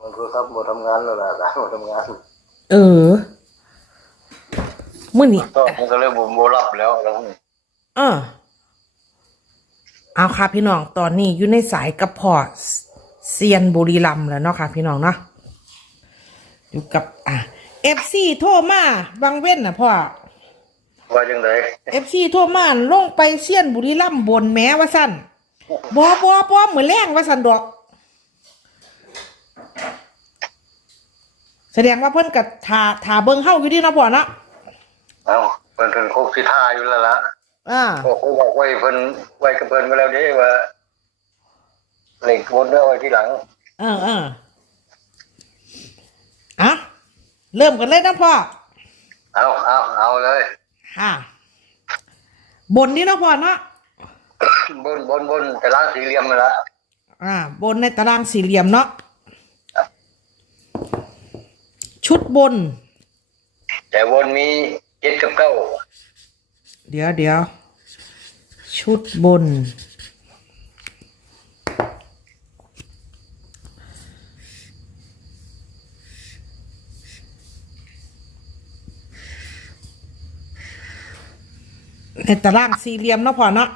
มันคือครับหมดทำงานแล้วล่ะหลานหมดทำงานเออมื่อนี้ก็มันก็เลยบ่บ่รับแล้วแล้วนี่เออ เอาค่ะพี่น้องตอนนี้อยู่ในสายกับพอเซียนบุรีรัมย์แล้วเนาะค่ะพี่น้องเนาะอยู่กับ อะเอฟซีโทรมาบางเว้นนะพ่อว่าจังไดเอฟซีโทรมาลงไปเซียนบุรีรัมย์บนแม้ว่าสั่นบอบอบอเหมือนแรงว่าสั่นดอก แสดงว่าเพิ่นกับถาถาเบิงเฮาอยู่ดีเนาะพ่อเนาะเอ้าเพิ่นเพิ่นคกสิท่าอยู่แล้วล่ะอ่าก็เขาบอกไว้เพิ่นไว้กับเพิ่นไว้แล้วเด้ว่าเหล็กบนเด้อไว้ที่หลัง เออเอออะเริ่มกันเลยนะพ่อ เอาเอาเอาเลยค่ะบนนี่เนาะพ่อเนาะบนบนบนแต่ล่างสี่เหลี่ยมนั่นละอ่า บนในตารางสี่เหลี่ยมเนาะ ชุดบน แต่บนมีเจ็ดกับเก้าเดี๋ยวเดี๋ยวชุดบน ในตารางสี่เหลี่ยมเนาะพ่อเนาะ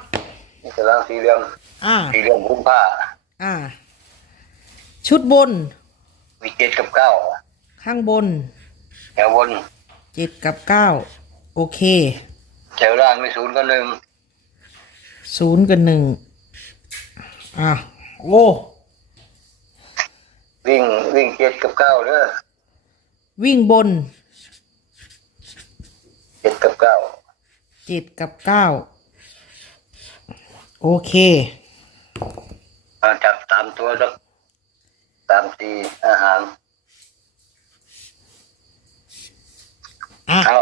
แต่ล่างสี่เหลี่ยมอ่าสี่เหลี่ยมพุ่มผ้าอ่า ชุดบนมีเจ็ดกับเก้า ข้างบนแถวบนเจ็ดกับเก้าโอเคแถวล่างมีศูนย์กับหนึ่งศูนย์กับหนึ่งอะโอ้วิ่งวิ่งเจ็ดกับเก้าเด้อวิ่งบนเจ็ดกับเก้าเจ็ดกับเก้าโอเคมาจับตามตัวสักตามตีอาหาร อะเอา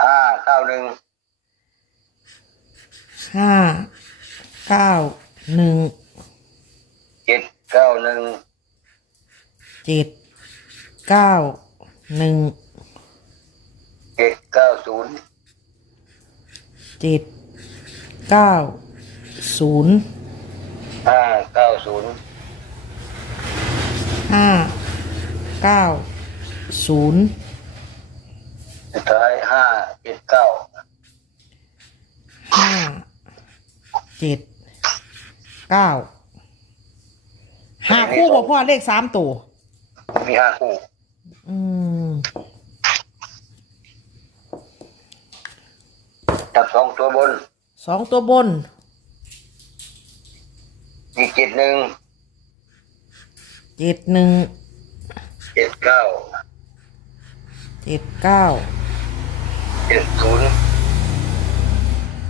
ห้าเก้าหนึ่งห้าเก้าหนึ่งเจ็ดเก้าหนึ่งเจ็ดเก้าหนึ่งเจ็ดเก้าศูนย์เจ็ดเก้าศูนย์ห้าเก้าศูนย์ห้าเก้าศูนย์ สุดท้ายห้าเจ็ดเก้าห้าเจ็ดเก้าหาคู่บอกพ่อเลขสามตัวมีห้าคู่ อืมจับสองตัวบน สองตัวบน มีเจ็ดหนึ่งเจ็ดหนึ่งเจ็ดเก้าเจ็ดเก้า เจ็ดศูนย์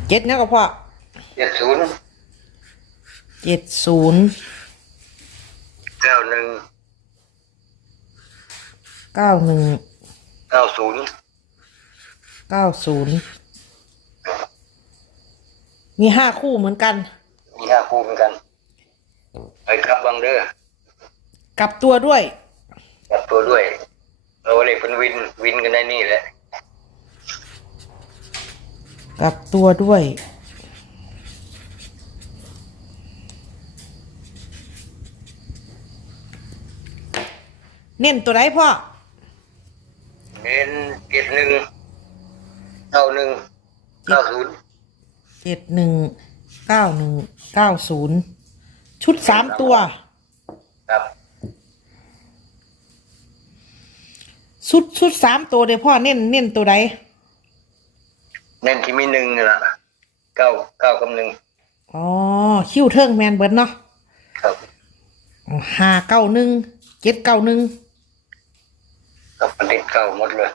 เจ็ดนะก็พ่อเจ็ดศูนย์เจ็ดศูนย์เก้าหนึ่งเก้าหนึ่งเก้าศูนย์เก้าศูนย์มีห้าคู่เหมือนกัน มีห้าคู่เหมือนกัน ไปกลับบังเด้อกลับตัวด้วย กลับตัวด้วย เราเลยเป็นวินวินกันได้นี่แหละ กลับตัวด้วย เน้นตัวไหนพ่อ เน้นเจ็ดหนึ่งเก้าหนึ่งเก้าศูนย์เจ็ดหนึ่งเก้าหนึ่งเก้าศูนย์ชุดสามตัว ครับ ชุดชุดสามตัวเดี๋ยวพ่อเน้นเน้นตัวใด เน้นที่มีหนึ่งนี่แหละเก้าเก้ากับหนึ่งอ๋อ คิวเทิงแมนเบิร์ดเนาะครับห้าเก้าหนึ่งเจ็ดเก้าหนึ่งกับประเด็นเก้าหมดเลย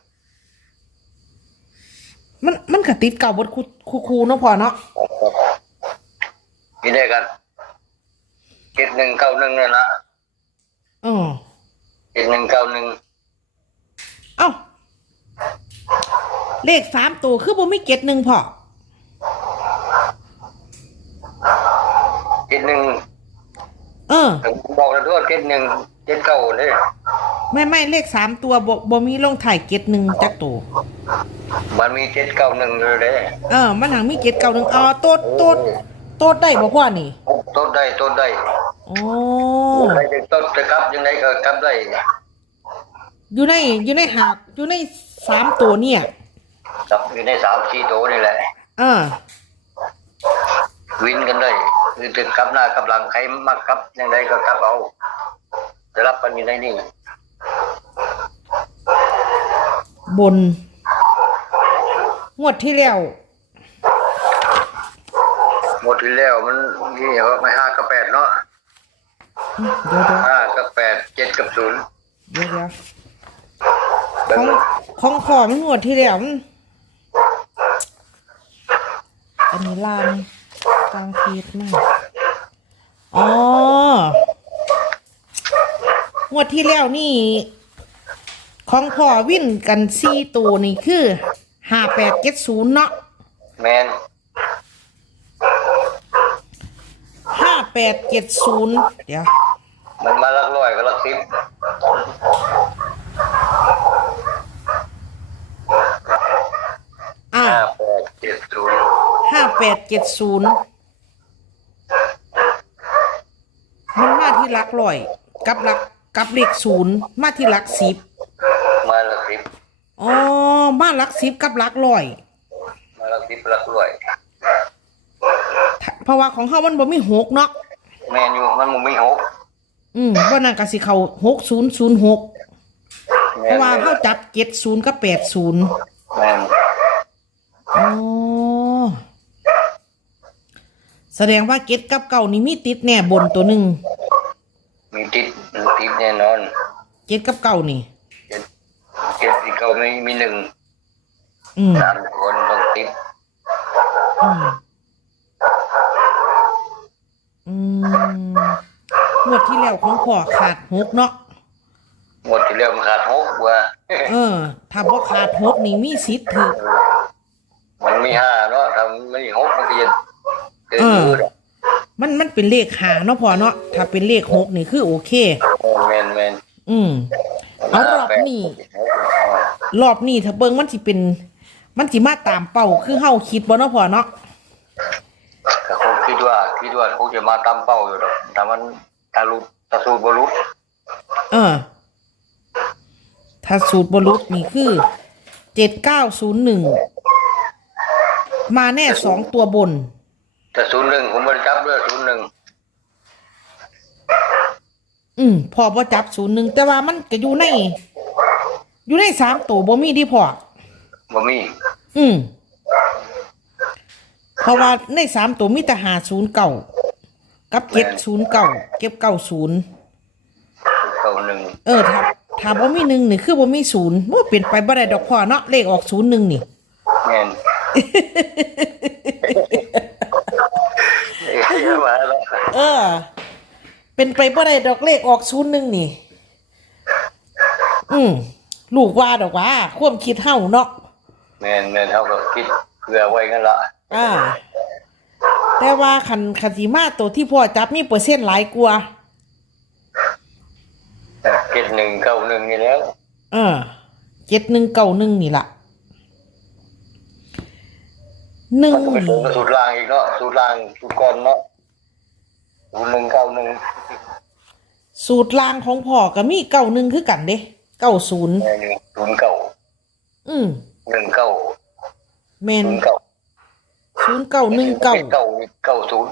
มันมันกะติดเก่าบดคูคูคูเนาะพ่อเนาะนี่ได้กันเจ็ดหนึ่งเก้าหนึ่งนี่นละเออเจ็ดหนึ่งเก้าหนึ่งเอ้า เลขสามตัวคือบ่มีเจ็ดหนึ่งพ่อเจ็ดหนึ่งเออ บอกแล้วด้วยเจ็ดหนึ่งเจ็ดเก้าเลยไม่ไม่เลขสามตัวบ่บ่มีลงถ่ายเจ็ดหนึ่งจักตัวมันมีเจ็ดเก้าหนึ่งเลยเด้เออ มันหางมีเจ็ดเก้าหนึ่งอ๋อโต๊ดโต๊ดโต๊ดได้บ่พ่อนี่ต้นได้ต้นได้โอ้อ๋ออะไรจะต้นจะกลับยังไงก็กลับได้อยู่ในอยู่ในหากอยู่ในสามตัวเนี่ยกลับ อยู่ในสามสี่ตัวนี่แหละอ่าวินกันได้คือจะกลับหน้ากลับหลังใครมากกลับยังไงก็กลับเอาจะรับกันอยู่ในนี่บน งวดที่แล้วหมดที่แล้วมันนี่ว่าไม่ห้ากับแปดเนาะอืมเดี๋ยวเดี๋ยวห้ากับแปดเจ็ดกับศูนย์เดี๋ยวเดี๋ยวเบิ่ของงของขอมันงวดที่แล้วมัน อันนี้ลางกลางเพจมากอ๋องวดที่แล้วนี่ ของพ่อวิ่นกันสี่ตัวนี่คือห้าแปดเจ็ดศูนย์เนาะแมนห้าแปดเจ็ดศูนย์เดี๋ยว มันมาลักร้อยก็ลักสิบอ่าห้าแปดเจ็ดศูนย์ ห้าแปดเจ็ดศูนย์มันมาที่หลักร้อยกับหลักกับเลขศูนย์มาที่หลักสิบมาลักสิบอ๋อมาหลักสิบกับหลักร้อย มาลักสิบลักร้อยถ้าเพราะว่าของเฮามันบ่มีหกเนาะแมนอยู่มันมุมีหกอืมบ่นั่นก็สิเข้าหกศูนย์ศูนย์หกแมเพนราะว่าเฮาจับเจ็ดศูนย์กับแปดศูนย์แมน อ๋อ แสดงว่าเก็ดกับเก่านี่มีติดแน่บนตัวหนึ่งมีติดติดแน่นอนเจ็ดกับเก่านี่เจ็ดเจ็ดที่เขามีมีหนึ่งอืมสามคนต้องติดอืมอืมงวดที่แล้วของพ่อขาดหกเนาะหมดที่แล้วมันขาดหกว่า เออถ้าบ่ขาดหกนี่มีสิทธิ์ถือมันมีห้าเนาะถ้ามันมีหกมันก็จะ เกินเออมือดอกมันมันเป็นเลขหาเนาะพ่อเนาะถ้าเป็นเลขหกนี่คือโอเค แมนแมนอืมเอารอบนี้รอบนี้ถ้าเบิ่งมันสิเป็น มันสิมาตามเป้าคือเฮาคิดบ่เนาะพ่อเนาะก็คงคิดว่าคิดว่าคงจะมาตามเป้าอยู่ดอกแต่มันถ้ารุดถ้าสูตรบรุษเออ ถ้าสูตรบรุษนี่คือเจ็ดเก้าศูนย์หนึ่งมาแน่สองตัวบน แต่ศูนย์หนึ่งผมไม่ได้จับด้วยศูนย์หนึ่งอืมพอบ่จับศูนย์หนึ่งแต่ว่ามันก็อยู่ใน อยู่ในสามตัวบ่มีที่พอบ่มี อืมเพราะว่าในสามตัวมีแต่หาศูนย์เก่ากับเจ็ดศูนย์เก่าเก็บเก่าศูนย์เก้าหนึ่งเออถ้าถ้าบ่มีหนึ่งนี่คือบ่มีศูนย์บ่เปลี่ยนไปบ่ได้ดอกพ่อเนาะเลขออกศูนย์หนึ่งนี่แม่น เอ้ยมาแล้วเออ เป็นไปบ่ได้ดอกเลขออกศูนย์หนึ่งนี่ อืมลูกว่าดอกว่า ความคิดเฮาเนาะแม่นแม่นเขาก็คิดเผื่อไว้กันละอ่า แต่ว่าคันคันสีมาตัวที่พ่อจับมีเปอร์เซ็นต์หลายกว่าเจ็ดหนึ่งเก้าหนึ่งนี่แล้ว เออเจ็ดหนึ่งเก้าหนึ่งนี่ล่ะหนึ่งมันก็ไปนี่ถึงสูตรล่างอีกเนาะสูตรล่างสูตรก่อนเนาะ สูตรหนึ่งเก้าหนึ่งสูตรล่างของพ่อก็มีเก้าหนึ่งคือกันเด้เก้าศูนย์แม่นศูนย์เก้าอืมหนึ่งเก้าแมนศูนย์เก้าศูนย์เก้าหนึ่งเก้าเก้าเก้าศูนย์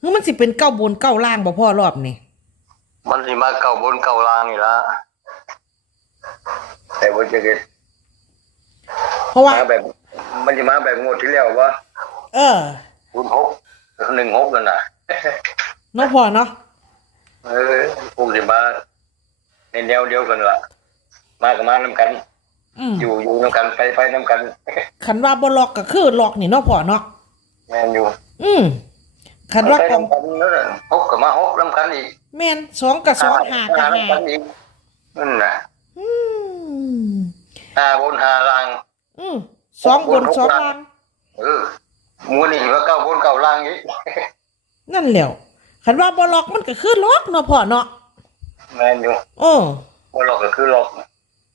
หรือมันสิเป็นเก้าบนเก้าล่างบ่พ่อรอบนี่มันสิมาเก้าบนเก้าล่างนี่ละแต่ว่าจะเกิดเพราะว่ามาแบบ มันจะมาแบบงวดที่แล้ววะเออศูนย์หกหนึ่งหกนั่นน่ะ เนาะพ่อเนาะเออคงจะมาในแนวเดียวกันละมากับมานำกัน อืมอยู่อยู่นำกันไปไปนำกัน ขันว่าบ่ล็อกก็คือล็อกนี่เนาะพ่อเนาะแม่นอยู่อืมขันว่าไปกองนำกันนั่นน่ะหกกับมาหกนำกันอีกแม่นสองกับสองหากับหานำกันอีกนั่นน่ะอืมห้าบนห้าล่าง อืมสองบนสองล่าง เออมูนี่ว่าเก้าบนเก้าล่างอีก นั่นแหล้วขันว่าบ่ล็อกมันก็คือล็อกเนาะพ่อเนาะแม่นอยู่โอ้บ่หลอกก็คือหลอก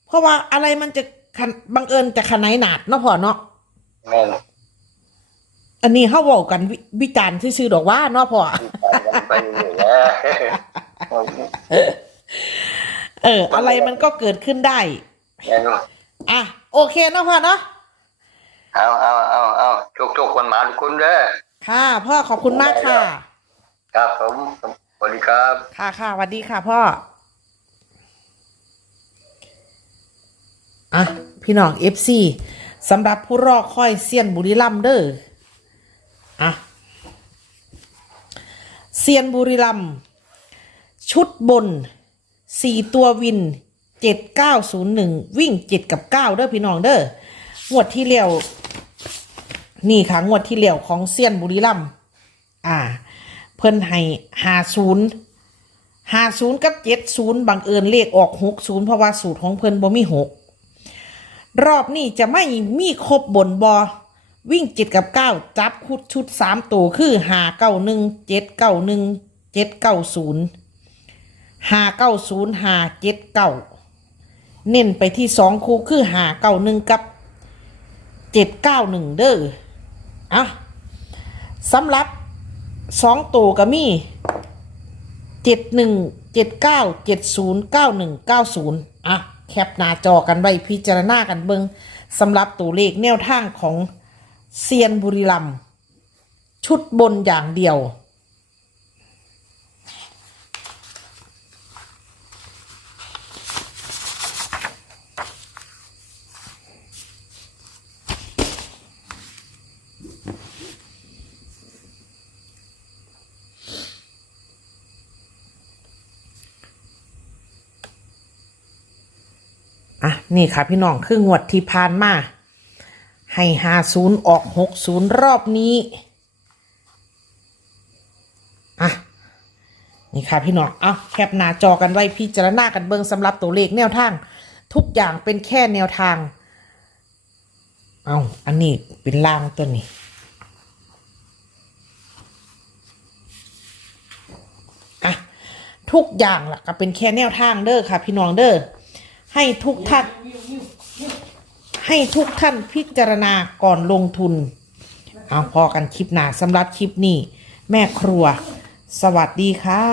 เพราะว่าอะไรมันจะขันบังเอิญจะขนายหนาดเนาะพ่อเนาะแม่นอันนี้เฮาเว้ากันวิวิจารณ์ซื่อๆดอกว่าเนาะพ่อกไปอยู่แล้วเออ อะไรมันก็เกิดขึ้นได้แน่นอนอะโอเคเนาะพ่อเนาะเอาเอาเอาเอาทุกทุกๆคนมาทุกคนเด้อ ค่ะ พ่อขอบคุณมากค่ะ ครับผมสวัสดีครับ ค่ะค่ะสวัสดีค่ะ พ่อ อะ พี่น้องเอฟซีสำหรับผู้รอคอยเซียนบุรีรัมย์เด้ออะเซียนบุรีรัมย์ชุดบนสี่ตัววินเจ็ดเก้าศูนย์หนึ่งวิ่งเจ็ดกับเก้าเด้อพี่น้องเด้องวดที่เลี้ยว นี่ค่ะงวดที่เหลียวของเซียนบุรีรัมย์อ่า เพิ่นให้หาศูนย์หาศูนย์กับเจ็ดศูนย์บังเอิญเลขออกหกศูนย์เพราะว่าสูตรของเพิ่นบ่มีหกรอบนี้จะไม่มีครบบนบอวิ่งเจ็ดกับเก้าจับคุดชุดสามตัวคือหาเก้าหนึ่งเจ็ดเก้าหนึ่งเจ็ดเก้าศูนย์หาเก้าศูนย์หาเจ็ดเก้าเน้นไปที่สองคู่คือหาเก้าหนึ่งกับเจ็ดเก้าหนึ่งเด้อ อะสำหรับสองตัวก็มีเจ็ดหนึ่งเจ็ดเก้าเจ็ดศูนย์เก้าหนึ่งเก้าศูนย์อะแคปหน้าจอกันไว้พิจารณากันเบิงสำหรับตัวเลขแนวทางของเซียนบุรีรัมชุดบนอย่างเดียว อะนี่ค่ะพี่น้องคืองวดที่ผ่านมา ให้ห้าศูนย์ออกหกศูนย์รอบนี้ อะ นี่ค่ะพี่น้อง เอาแคปหน้าจอกันไว้พิจารณากันเบิ่งสำหรับตัวเลขแนวทาง ทุกอย่างเป็นแค่แนวทาง เอาอันนี้เป็นล่างตัวนี้อะทุกอย่างล่ะก็เป็นแค่แนวทางเด้อค่ะ พี่น้องเด้อ ให้ทุกท่านให้ทุกท่านพิจารณาก่อนลงทุน เอาพอกันคลิปหน้าสำหรับคลิปนี้ แม่ครัว สวัสดีค่ะ